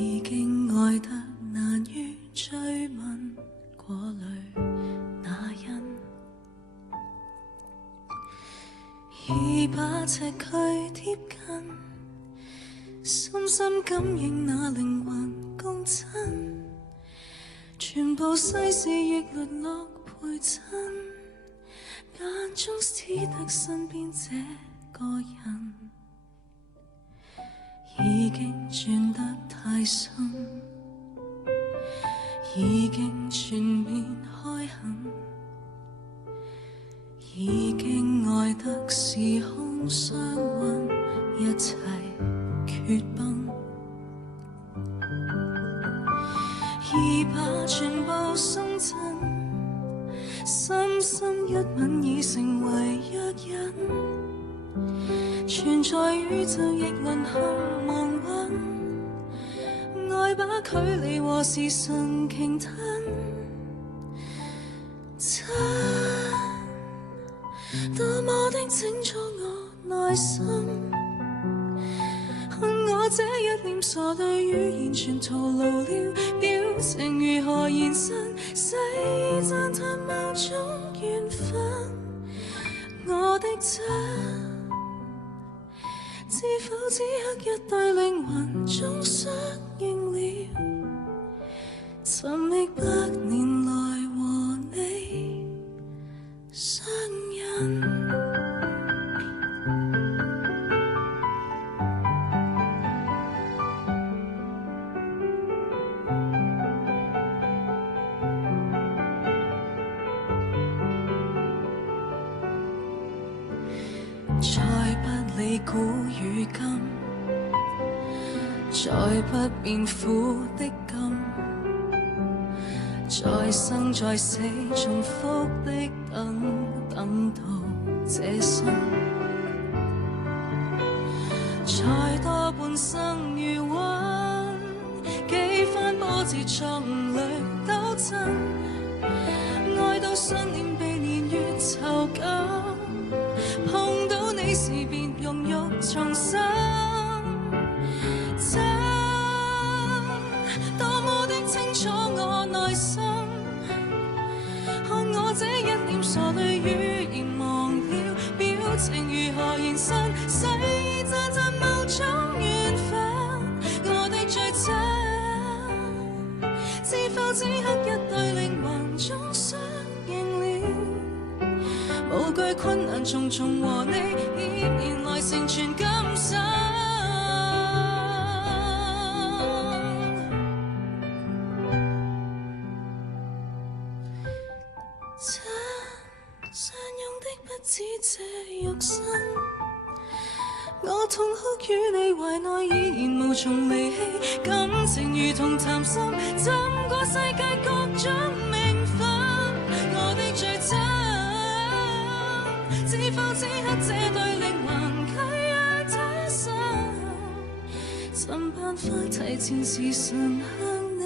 已經愛得難於追問過濾那因，已把尺距貼近，深深感應那靈魂共振，全部世事亦淪落陪襯，眼中只得身邊這個人，已經轉得太深，已經全面開墾，已經愛得時空相允，一切缺崩，已把全部送贈，深深一吻已成為約引，存在宇宙亦淪陷亡魂，愛把距離和時辰鯨吞，真多麼的清楚我內心，我這一臉傻對語言全徒勞了，表情如何延伸，世讚嘆某種緣分，我的真知否此刻一對靈魂終相認了，尋覓百年來和你相印。再不理古與今，再不變苦的甘，再生再死重複的等到這生，再多半生餘溫，幾番波折錯誤裏糾纏，愛到信念被年月囚禁，碰到你時便容欲重生，真多麼的清楚我內心，看我這一臉傻對語言忘了，表情如何延伸，世讚讚某種緣分，我的最真知否此刻一對靈魂終相認了，無懼困難重重和你儼然來成全今生，真相用的不止這肉身，我痛哭與你懷內依然無從離棄，感情如同談心，浸過世界各種名分，我的最真知否此刻這對靈魂契約他生，尋辦法提前時辰向你